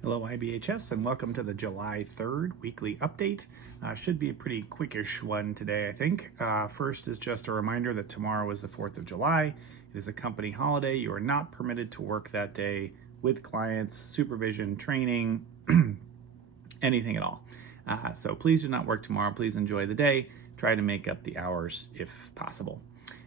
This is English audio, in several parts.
Hello IBHS and welcome to the July 3rd weekly update. Should be a pretty quickish one today, I think. First is just a reminder that tomorrow is the 4th of July. It is a company holiday. You are not permitted to work that day with clients, supervision, training, anything at all. So please do not work tomorrow. Please enjoy the day. Try to make up the hours if possible.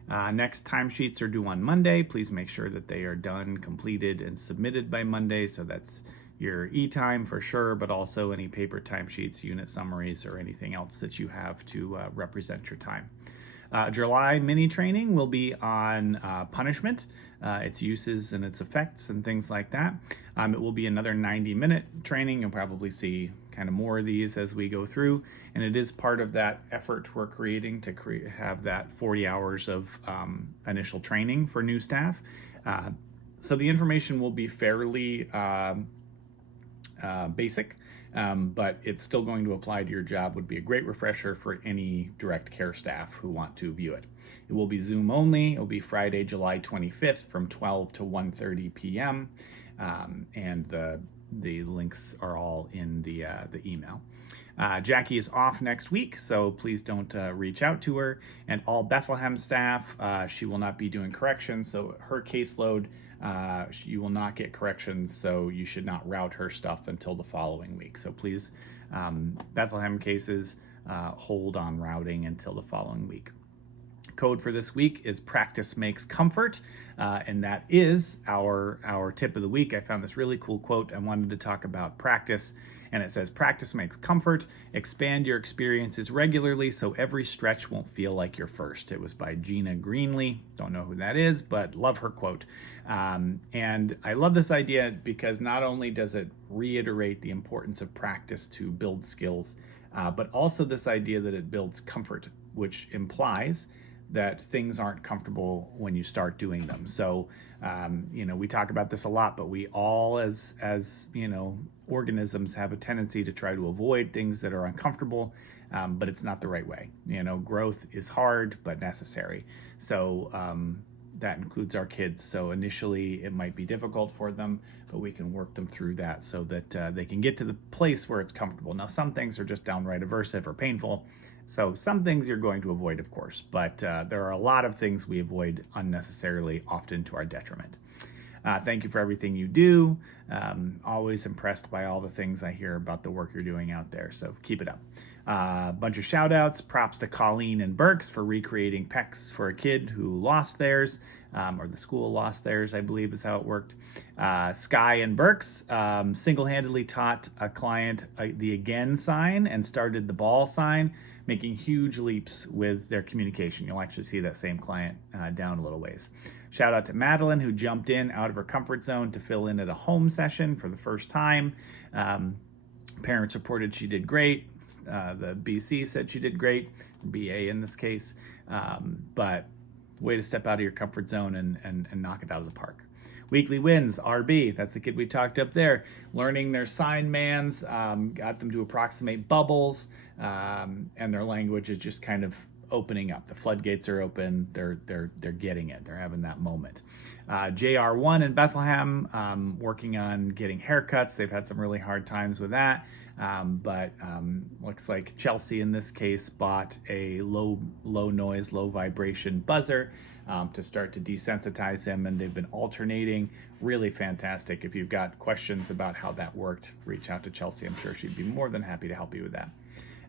Next timesheets are due on Monday. Please make sure that they are done, completed, and submitted by Monday. So that's your e-time for sure, but also any paper timesheets, unit summaries, or anything else that you have to represent your time. July mini training will be on punishment, its uses and its effects and things like that. It will be another 90-minute training. You'll probably see kind of more of these as we go through, and it is part of that effort we're creating to have that 40 hours of initial training for new staff. So the information will be fairly basic, but it's still going to apply to your job. Would be a great refresher for any direct care staff who want to view it. It will be Zoom only. It will be Friday, July 25th from 12 to 1:30 p.m. And the links are all in the email. Jackie is off next week, so please don't reach out to her. And all Bethlehem staff, she will not be doing corrections, so her caseload, you will not get corrections, so you should not route her stuff until the following week. So please, Bethlehem cases, hold on routing until the following week. Code for this week is practice makes comfort, and that is our tip of the week. I found this really cool quote. I wanted to talk about practice, and it says, practice makes comfort. Expand your experiences regularly so every stretch won't feel like your first. It was by Gina Greenlee. Don't know who that is, but love her quote. And I love this idea because not only does it reiterate the importance of practice to build skills, but also this idea that it builds comfort, which implies that things aren't comfortable when you start doing them. So, we talk about this a lot, but we all as organisms have a tendency to try to avoid things that are uncomfortable, but it's not the right way. Growth is hard, but necessary. So that includes our kids. So initially it might be difficult for them, but we can work them through that so that they can get to the place where it's comfortable. Now, some things are just downright aversive or painful. So some things you're going to avoid, of course, but there are a lot of things we avoid unnecessarily, often to our detriment. Thank you for everything you do. Always impressed by all the things I hear about the work you're doing out there, so keep it up. Bunch of shout outs, props to Colleen and Burks for recreating PECs for a kid who lost theirs, or the school lost theirs, I believe is how it worked. Sky and Burks single-handedly taught a client the again sign and started the ball sign, making huge leaps with their communication. You'll actually see that same client down a little ways. Shout out to Madeline, who jumped in out of her comfort zone to fill in at a home session for the first time. Parents reported she did great. The BC said she did great, BA in this case. But way to step out of your comfort zone and knock it out of the park. Weekly wins, RB, that's the kid we talked up there. Learning their sign mans, got them to approximate bubbles, and their language is just kind of opening up. The floodgates are open, they're getting it, they're having that moment. JR1 in Bethlehem, working on getting haircuts. They've had some really hard times with that, but looks like Chelsea in this case bought a low noise, low vibration buzzer to start to desensitize him, and they've been alternating. Really fantastic. If you've got questions about how that worked, reach out to Chelsea. I'm sure she'd be more than happy to help you with that.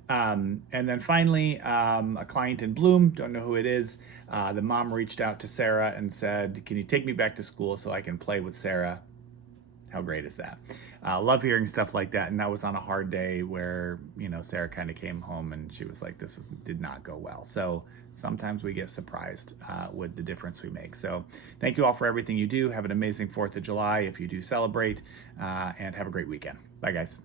And then finally, a client in Bloom, don't know who it is. The mom reached out to Sarah and said, can you take me back to school so I can play with Sarah? How great is that? Love hearing stuff like that. And that was on a hard day where, Sarah kind of came home and she was like, did not go well. So sometimes we get surprised with the difference we make. So thank you all for everything you do. Have an amazing 4th of July if you do celebrate, and have a great weekend. Bye, guys.